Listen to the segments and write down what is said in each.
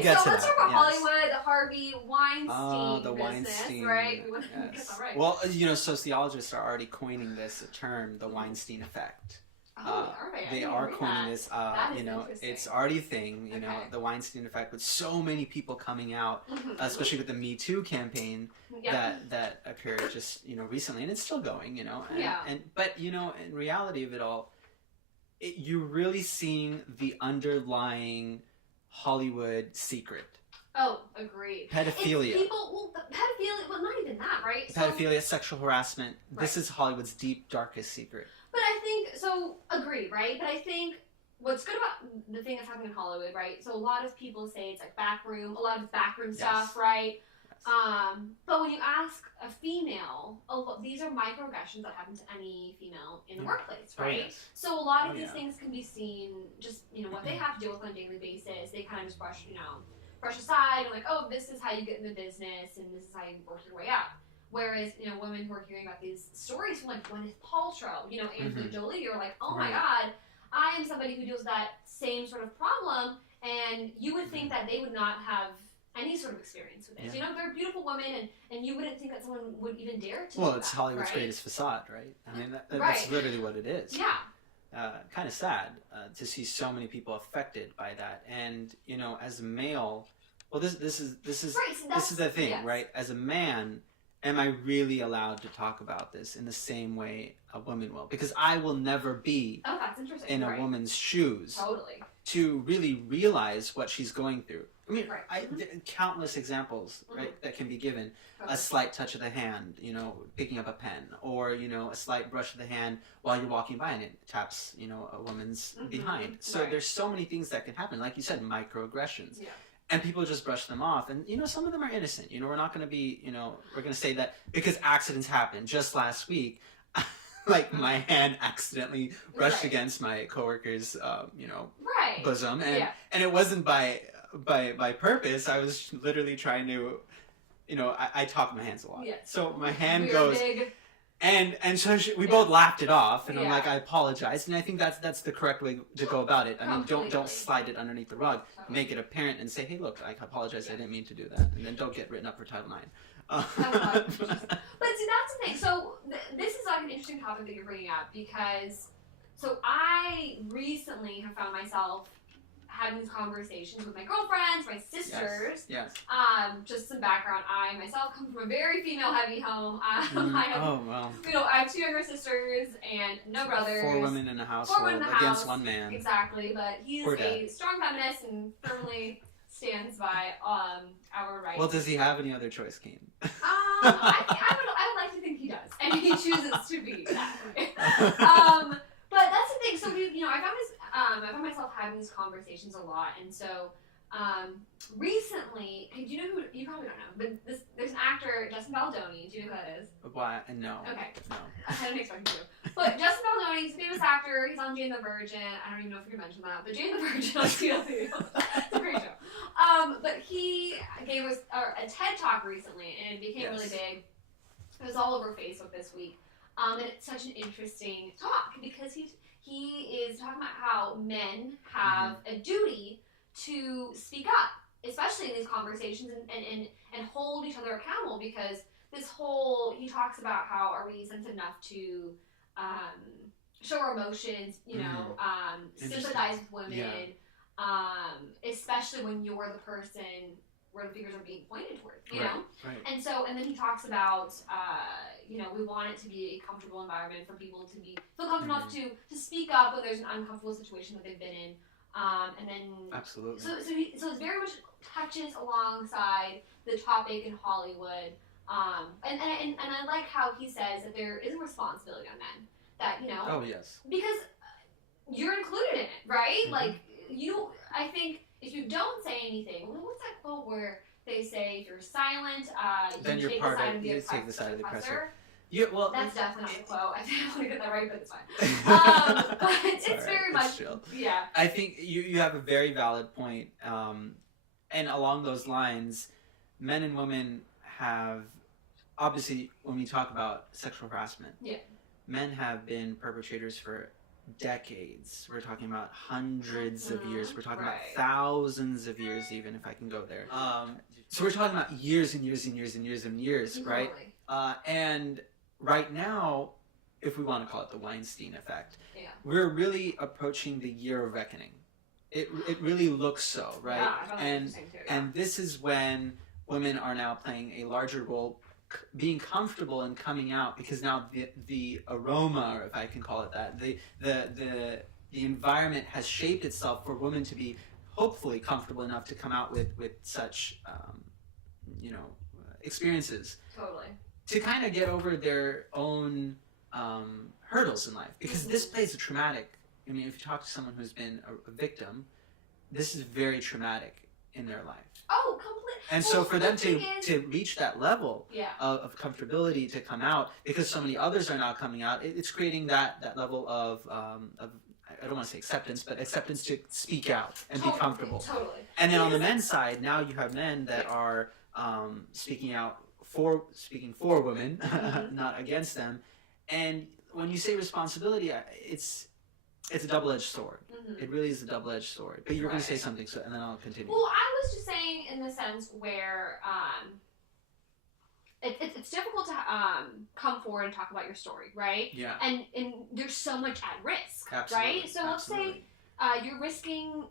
get to let's that. talk about Yes. Hollywood, the Harvey Weinstein The business, Weinstein, right? We want to get yes. that right. Well, sociologists are already coining this term, the Weinstein effect. Are they? They are coining this. That is interesting. It's already a thing. The Weinstein effect, with so many people coming out, especially with the Me Too campaign that occurred just recently, and it's still going. But in reality of it all, you're really seeing the underlying Hollywood secret. Oh, agreed. Pedophilia. Pedophilia, well, not even that, right? Pedophilia, sexual harassment. Right. This is Hollywood's deep, darkest secret. But I think, agreed, right? But I think what's good about the thing that's happening in Hollywood, right? So a lot of people say it's like backroom, a lot of backroom stuff, right? Yes. But when you ask a female, these are microaggressions that happen to any female in the workplace, right? Oh, yes. So a lot of these things can be seen, just, what they have to deal with on a daily basis, they kind of just brush aside, and like, oh, this is how you get in the business, and this is how you work your way up. Whereas, women who are hearing about these stories from like Gwyneth Paltrow, Angelina Jolie, are like, oh my God, I am somebody who deals with that same sort of problem, and you would think that they would not have any sort of experience with this. They're beautiful women, and you wouldn't think that someone would even dare to. Well, it's Hollywood's greatest facade, right? I mean, that's literally what it is. Yeah. Kind of sad to see so many people affected by that, and as a male, well, this is the thing, right? As a man, am I really allowed to talk about this in the same way a woman will? Because I will never be in a woman's shoes to really realize what she's going through. I mean, countless examples, right, that can be given. A slight touch of the hand, picking up a pen, or, a slight brush of the hand while you're walking by and it taps, a woman's behind. So there's so many things that can happen. Like you said, microaggressions. Yeah. And people just brush them off. And, some of them are innocent. We're not going to be, we're going to say that because accidents happen. Just last week, like my hand accidentally brushed against my coworker's, bosom. And it wasn't by purpose. I was literally trying to, I talk my hands a lot. Yes. So my hand goes... Big. And so we both laughed it off, and I'm like, I apologize, and I think that's the correct way to go about it. I mean, don't slide it underneath the rug. Make it apparent and say, hey, look, I apologize, I didn't mean to do that, and then don't get written up for Title IX. But see, that's the thing. So this is like an interesting topic that you're bringing up, because I recently have found myself having these conversations with my girlfriends, my sisters. Yes. Just some background. I myself come from a very female-heavy home. I have 2 younger sisters and no brothers. 4 women in a household against 1 man. Exactly, but he's a strong feminist and firmly stands by our rights. Well, does he have any other choice, Kane? I would like to think he does, and he chooses to be that way. But that's the thing. So I found myself having these conversations a lot, and so recently, do you know who? You probably don't know, but there's an actor, Justin Baldoni. Do you know who that is? Why? No. Okay. No. I didn't expect you to. But Justin Baldoni, he's a famous actor. He's on Jane the Virgin. I don't even know if you can mention that, but Jane the Virgin on CW. It's a great show. But he gave us a TED Talk recently, and it became really big. It was all over Facebook this week. And it's such an interesting talk, because he is talking about how men have a duty to speak up, especially in these conversations, and hold each other accountable, because he talks about how are we sensitive enough to show our emotions, sympathize with women, especially when you're the person where the fingers are being pointed towards, you know? Right. And then he talks about, we want it to be a comfortable environment for people to feel comfortable enough to speak up when there's an uncomfortable situation that they've been in. And then... Absolutely. So it very much touches alongside the topic in Hollywood. And I like how he says that there is a responsibility on men. That, Oh, yes. Because you're included in it, right? Like, I think... If you don't say anything, what's that quote where they say if you're silent, then you take the side of the oppressor. Yeah, well, that's definitely not the quote. I didn't want to get that right, but it's fine. But it's very much, yeah. I think you have a very valid point. And along those lines, men and women have, obviously, when we talk about sexual harassment, men have been perpetrators for decades. We're talking about hundreds of years. We're talking Right. about thousands of years, even if I can go there. So we're talking about years and years and years and years and years, right? Totally. And right now, if we want to call it the Weinstein effect, Yeah. we're really approaching the year of reckoning. It really looks so, right? Yeah, I found that interesting too. Yeah. And this is when women are now playing a larger role, being comfortable and coming out, because now the aroma, or if I can call it that, the environment has shaped itself for women to be hopefully comfortable enough to come out with such experiences, Totally. to kind of get over their own hurdles in life, because this plays a traumatic. I mean, if you talk to someone who's been a victim, this is very traumatic in their life. Oh, completely. And so for them to reach that level Yeah. of comfortability to come out, because so many others are now coming out, it's creating that level of I don't want to say acceptance, but acceptance to speak out and be comfortable. Totally. And then on the men's side, now you have men that are speaking for women, Mm-hmm. not against them. And when you say responsibility, it's a double-edged sword. Mm-hmm. It really is a double-edged sword. But you were going to say Right. something, so and then I'll continue. Well, I was just saying in the sense where it's difficult to come forward and talk about your story, right? Yeah. And there's so much at risk, Absolutely. right? So let's say you're risking,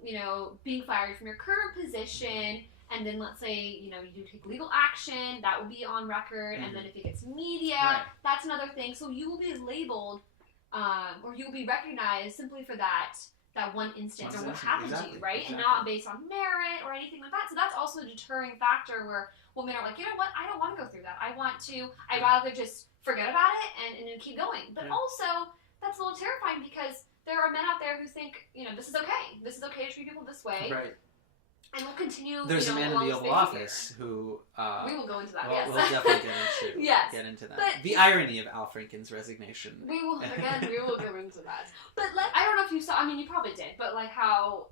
being fired from your current position, and then let's say, you take legal action, that will be on record, and then if it gets media, Right. that's another thing. So you will be labeled, or you will be recognized simply for that one instance or what happened to you, right? Exactly. And not based on merit or anything like that. So that's also a deterring factor where women are like, you know what, I don't want to go through that. I'd rather just forget about it and keep going. But also, that's a little terrifying because there are men out there who think, this is okay. This is okay to treat people this way. Right. And we'll continue. There's a man in the along Oval Office who. We will go into that. We'll, Yes. we'll definitely get into that. But the irony of Al Franken's resignation. We will go into that. But I don't know if you saw. I mean, you probably did. But how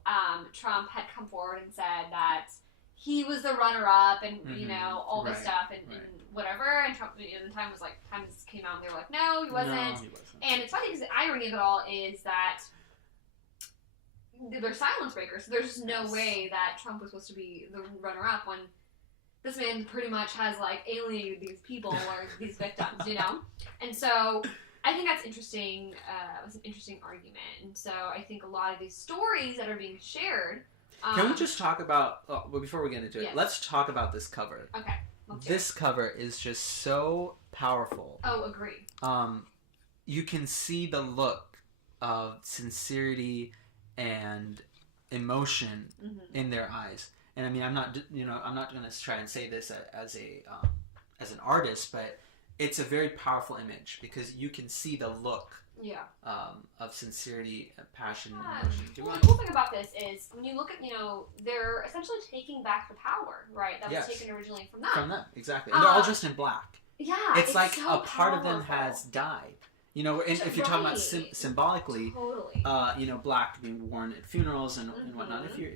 Trump had come forward and said that he was the runner-up, and all this Right. stuff, and whatever. And Trump, the Times came out and they were like, no, he wasn't. No, he wasn't. And it's funny because the irony of it all is that they're silence breakers. So there's just no way that Trump was supposed to be the runner-up when this man pretty much has alienated these people or these victims, And so I think that's interesting. It was an interesting argument, and so I think a lot of these stories that are being shared. Can we just talk about? Well, before we get into it, Yes. let's talk about this cover. Okay. Let's hear This cover is just so powerful. it. Oh, agree. You can see the look of sincerity and emotion in their eyes. And I mean, I'm not going to try and say this as an artist, but it's a very powerful image because you can see the look of sincerity, passion, and emotion. Well, the cool thing about this is when you look at, they're essentially taking back the power, right? That was taken originally from them. From them, exactly. And they're all dressed in black. Yeah, it's like so a part of them powerful. has died. If you're talking about symbolically, totally. black being worn at funerals and whatnot, if you're,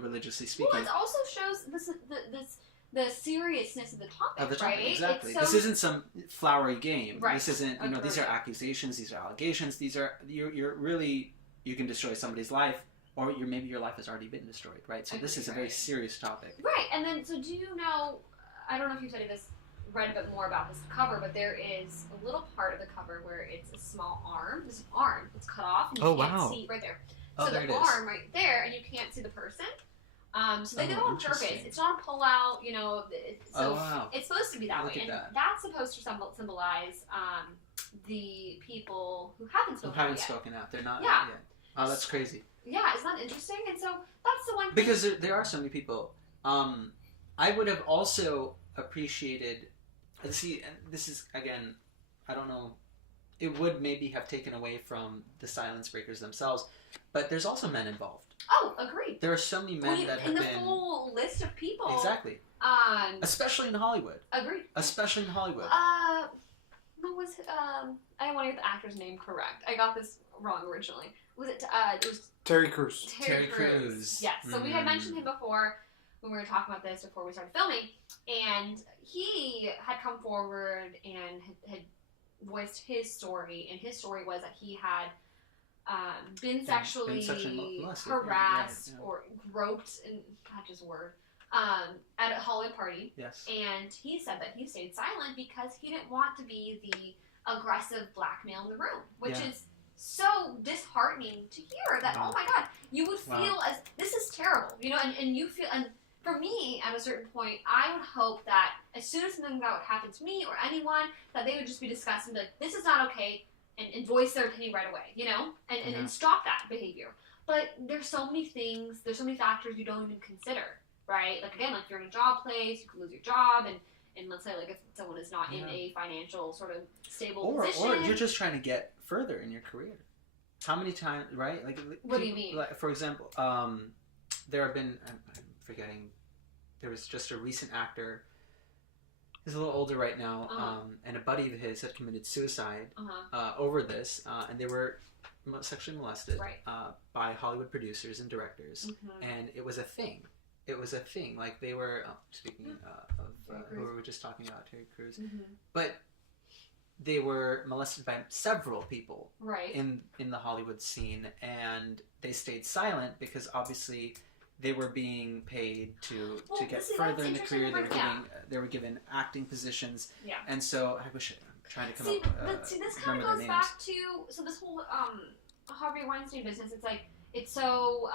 religiously speaking. Well, it also shows the seriousness of the topic, right? Exactly. So, this isn't some flowery game. Right. This isn't, these are accusations, these are allegations, you're really, you can destroy somebody's life, or maybe your life has already been destroyed, right? So this is a very serious topic. Right, and then, so do you know, I don't know if you've read a bit more about this cover, but there is a little part of the cover where it's a small arm. There's an arm. It's cut off, and you can't see right there. Oh, So there the it is. arm right there, and you can't see the person. So they do it on purpose. interesting. It's not a pull-out, so wow. it's supposed to be that Look way. at And that. that's supposed to symbolize the people who haven't spoken out yet. spoken out. They're not Yeah. out yet. Oh, that's crazy. Yeah, isn't that interesting? And so that's the one thing. Because there are so many people. I would have also appreciated. See, and this is again, I don't know. It would maybe have taken away from the silence breakers themselves, but there's also men involved. Oh, agreed. There are so many men that have in the been full list of people. exactly, especially in Hollywood. Agreed. Especially in Hollywood. What was I don't want to get the actor's name correct. I got this wrong originally. Was it? It was Terry Crews. Terry Crews. Yes. So we had mentioned him before when we were talking about this before we started filming, and he had come forward and had voiced his story, and his story was that he had been sexually molested, harassed right, or groped, and not just a word, at a Hollywood party. Yes. And he said that he stayed silent because he didn't want to be the aggressive black male in the room, which is so disheartening to hear that, oh my God, you would feel as, this is terrible, you know, and you feel, and for me, at a certain point, I would hope that as soon as something that would happen to me or anyone, that they would just be discussed and be like, this is not okay, and voice their opinion right away, you know, and stop that behavior. But there's so many things, there's so many factors you don't even consider, right? Like, again, like if you're in a job place, you could lose your job, and let's say, like, if someone is not in a financial sort of stable position. Or you're just trying to get further in your career. How many times, right? Like, what do you mean? Like, for example, there have been, I'm forgetting, there was just a recent actor, he's a little older right now, and a buddy of his had committed suicide over this, and they were sexually molested by Hollywood producers and directors, and it was a thing. It was a thing. Like, they were, speaking of who we were just talking about, Terry Crews, but they were molested by several people in the Hollywood scene, and they stayed silent because obviously they were being paid to get further in the career. They were given acting positions, and so I wish I'm trying to come up. But this kind of goes back to this whole Harvey Weinstein business. It's like it's so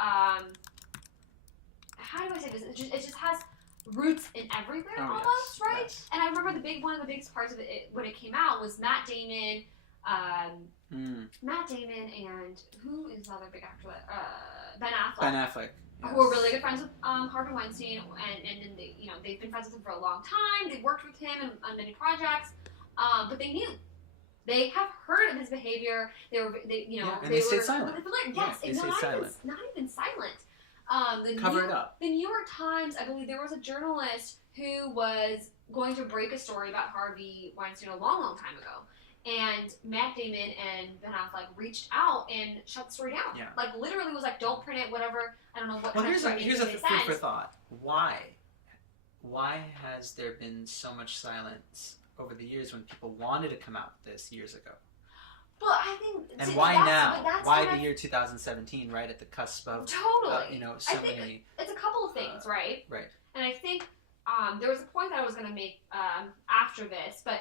how do I say this? It just has roots in everywhere almost, right? Yes. And I remember one of the biggest parts of it when it came out was Matt Damon, and who is the other big actor? Ben Affleck. Ben Affleck. Yes. Who are really good friends with Harvey Weinstein, and they, you know, they've been friends with him for a long time. They've worked with him on many projects, but they knew. They have heard of his behavior. They stayed silent. Yes, they stayed silent. Not even silent. Cover it up. The New York Times, I believe, there was a journalist who was going to break a story about Harvey Weinstein a long, long time ago. And Matt Damon and Ben Affleck reached out and shut the story down. Yeah. Like, literally was like, don't print it, whatever. I don't know what kind of story. Here's a food for thought. Why has there been so much silence over the years when people wanted to come out with this years ago? Well, I think... And why now? Why the year 2017, right at the cusp of... Totally. So many... It's a couple of things, right? Right. And I think there was a point that I was going to make after this, but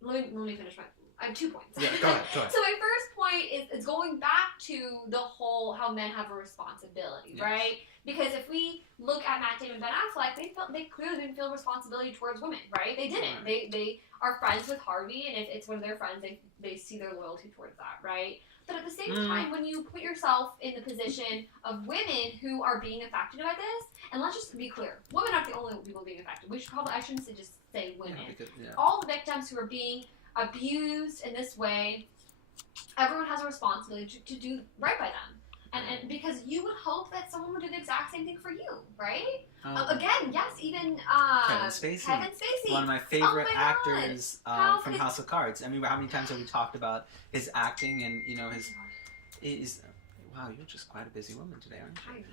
let me finish I have 2 points. Yeah, go ahead. So my first point is going back to the whole how men have a responsibility, right? Because if we look at Matt Damon and Ben Affleck, they clearly didn't feel responsibility towards women, right? They didn't. Right. They are friends with Harvey, and if it's one of their friends, they see their loyalty towards that, right? But at the same time, when you put yourself in the position of women who are being affected by this, and let's just be clear, women aren't the only people being affected. I shouldn't just say women. All the victims who are being abused in this way, everyone has a responsibility to do right by them. And because you would hope that someone would do the exact same thing for you, right? Again, yes, even Kevin Spacey. One of my favorite actors from House of Cards. I mean, how many times have we talked about his acting and, you know, his wow, you're just quite a busy woman today, aren't you?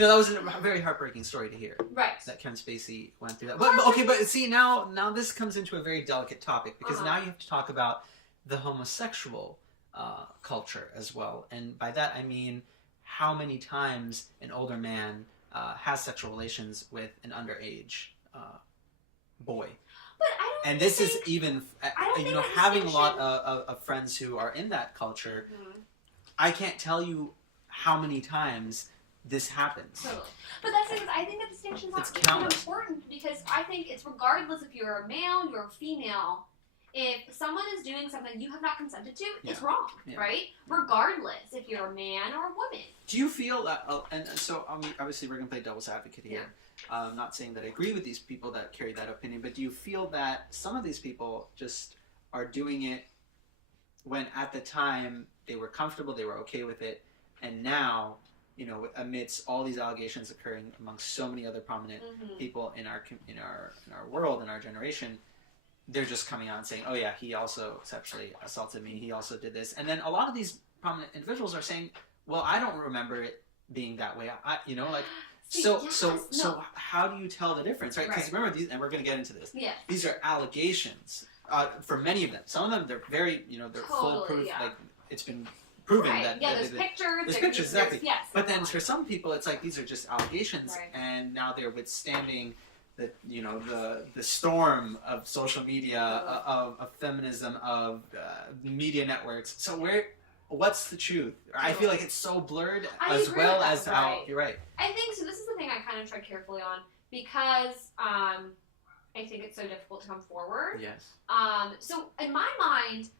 That was a very heartbreaking story to hear. Right. That Kevin Spacey went through that. But see, now this comes into a very delicate topic, because now you have to talk about the homosexual culture as well. And by that I mean how many times an older man has sexual relations with an underage boy. But I don't. And this is even, having a lot of friends who are in that culture. I can't tell you how many times this happens. Totally. But that's because I think that distinction is not even important, because I think it's regardless if you're a male, you're a female. If someone is doing something you have not consented to, it's wrong, right? Regardless if you're a man or a woman. Do you feel that, and so obviously we're going to play devil's advocate here. I'm not saying that I agree with these people that carry that opinion, but do you feel that some of these people just are doing it when at the time they were comfortable, they were okay with it, and now, amidst all these allegations occurring amongst so many other prominent people in our world, in our generation, they're just coming out and saying, oh yeah, he also sexually assaulted me, he also did this. And then a lot of these prominent individuals are saying, well, I don't remember it being that way. So how do you tell the difference, right? Because remember, and we're going to get into this, these are allegations. For many of them, some of them they're very, they're Totally, foolproof. yeah. Like it's been proven Right. that. Yeah, there's pictures. There's pictures, exactly. Yes. But then for some people, it's like these are just allegations, Right. and now they're withstanding the the storm of social media, of feminism, of media networks. So what's the truth? I feel like it's so blurred, I as agree well with that, as how you're right. I think so. This is the thing I kind of tread carefully on because I think it's so difficult to come forward. Yes. So in my mind,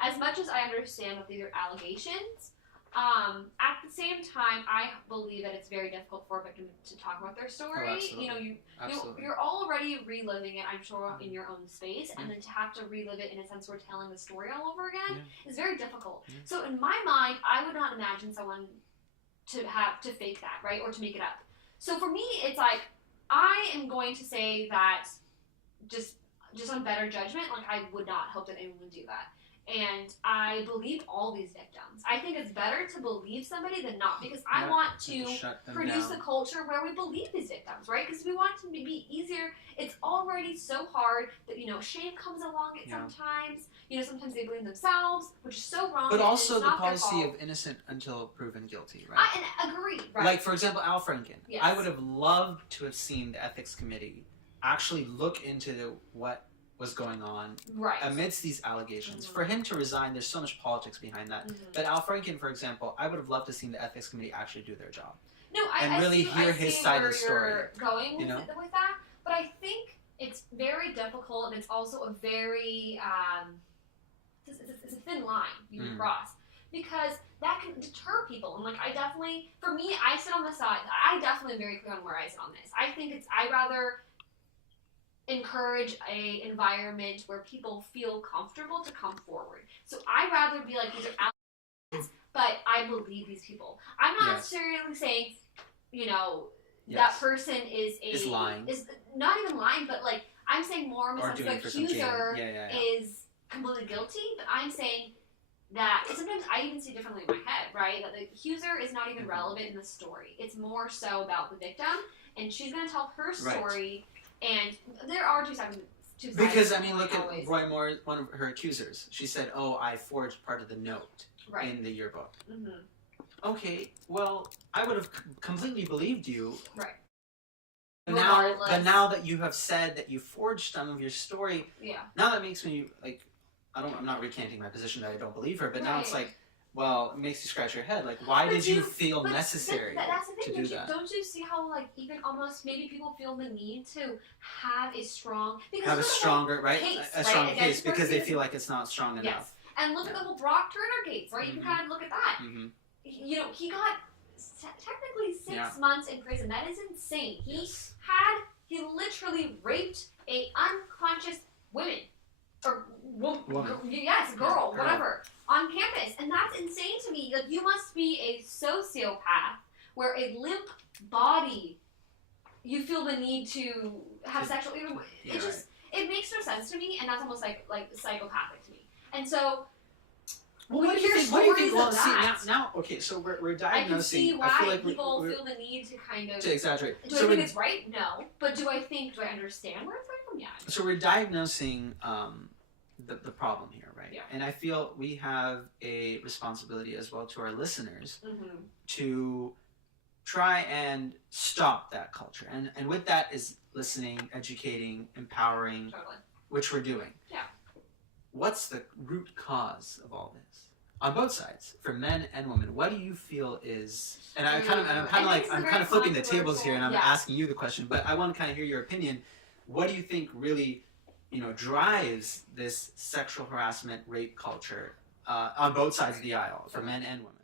as much as I understand that these are allegations, at the same time, I believe that it's very difficult for a victim to talk about their story. Oh, absolutely. You're already reliving it, I'm sure, in your own space, and then to have to relive it in a sense we're telling the story all over again is very difficult. So in my mind, I would not imagine someone to fake that, right, or to make it up. So for me, it's like I am going to say that just on better judgment, like I would not hope that anyone would do that. And I believe all these victims. I think it's better to believe somebody than not, because I want to produce a culture where we believe these victims, right? Because we want it to be easier. It's already so hard that, shame comes along at sometimes. Sometimes they blame themselves, which is so wrong. But also the not policy of innocent until proven guilty, right? I agree, right. Like, for example, Al Franken. Yes. I would have loved to have seen the ethics committee actually look into what was going on amidst these allegations. For him to resign, there's so much politics behind that. But Al Franken, for example, I would have loved to have seen the ethics committee actually do their job. No, I really hear his side of the story. You're going with that, but I think it's very difficult, and it's also a very it's a thin line you can cross, because that can deter people. And I definitely, for me, I sit on the side. I definitely am very clear on where I sit on this. I think I rather encourage a environment where people feel comfortable to come forward. So I'd rather be like, these are allegations, but I believe these people. I'm not necessarily saying, that person is lying. Is not even lying, but I'm saying more in the sense the accuser is completely guilty, but I'm saying that sometimes I even see differently in my head, right? That the accuser is not even relevant in the story. It's more so about the victim, and she's going to tell her story. And there are two sides. Because, look at Roy Moore, one of her accusers. She said, I forged part of the note in the yearbook. Okay, well, I would have completely believed you. Right. But now that you have said that you forged some of your story, now that makes me, I'm not recanting my position that I don't believe her, but now it's well, it makes you scratch your head. Why did you feel necessary that's the thing, to do that? Don't you see how, even almost maybe people feel the need to have a strong... Have a stronger, case, a stronger case, because they feel like it's not strong enough. Yes. And look at the whole Brock Turner case, right? You can kind of look at that. He got technically 6 months in prison. That is insane. He literally raped a unconscious woman. Or woman. Yes, girl, whatever, on campus, and that's insane to me. You must be a sociopath where a limp body, you feel the need to have sexual. It makes no sense to me, and that's almost like psychopathic to me. And so, what do you think? Well, see now, okay, so we're diagnosing. I can see why feel like people feel the need to kind of exaggerate. Do I think it's right? No, but do I understand where it's coming from? Yeah. So we're diagnosing the problem here, right? Yeah. And I feel we have a responsibility as well to our listeners to try and stop that culture. And with that is listening, educating, empowering, which we're doing. Yeah. What's the root cause of all this? On both sides, for men and women, what do you feel is? And I'm kind of flipping the tables here, and I'm asking you the question, but I want to kind of hear your opinion. What do you think really, drives this sexual harassment, rape culture on both sides of the aisle for men and women?